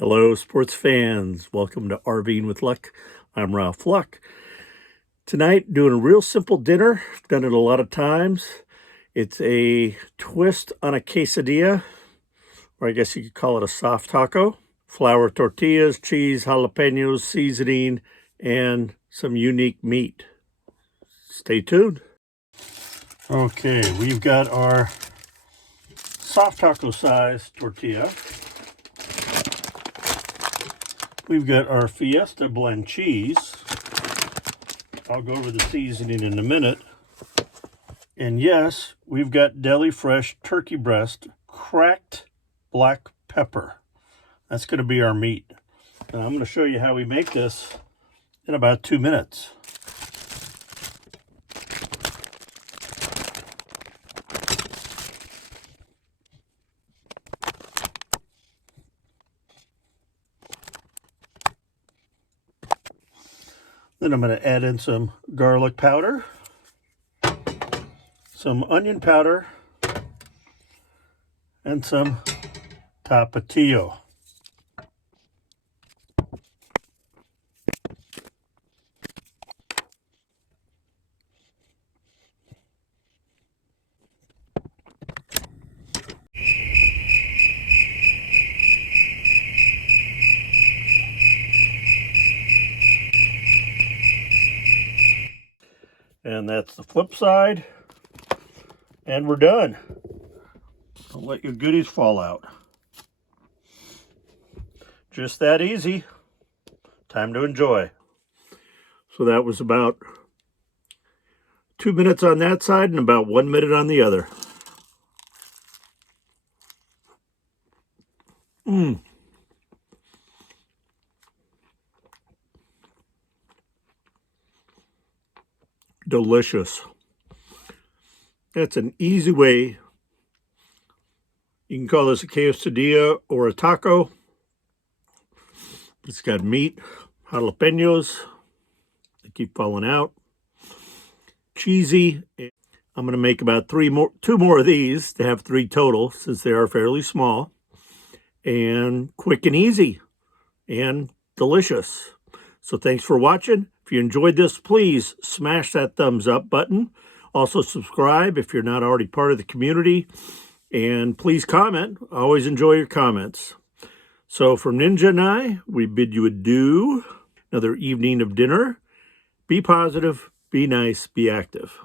Hello, sports fans. Welcome to RVing with Luck. I'm Ralph Luck. Tonight, doing a real simple dinner. I've done it a lot of times. It's a twist on a quesadilla, or I guess you could call it a soft taco. Flour tortillas, cheese, jalapenos, seasoning, and some unique meat. Stay tuned. Okay, we've got our soft taco size tortilla. We've got our Fiesta blend cheese. I'll go over the seasoning in a minute. And yes, we've got deli fresh turkey breast, cracked black pepper. That's going to be our meat. And I'm going to show you how we make this in about 2 minutes. Then I'm going to add in some garlic powder, some onion powder, and some tapatio. And that's the flip side. And we're done. Don't let your goodies fall out. Just that easy. Time to enjoy. So that was about 2 minutes on that side and about 1 minute on the other. Delicious. That's an easy way. You can call this a quesadilla or a taco. It's got meat, jalapenos. They keep falling out. Cheesy. I'm going to make about two more of these to have 3 total, since they are fairly small. And quick and easy and delicious. So thanks for watching. If you enjoyed this, please smash that thumbs up button. Also subscribe if you're not already part of the community. And please comment. I always enjoy your comments. So from Ninja and I, we bid you adieu. Another evening of dinner. Be positive, be nice, be active.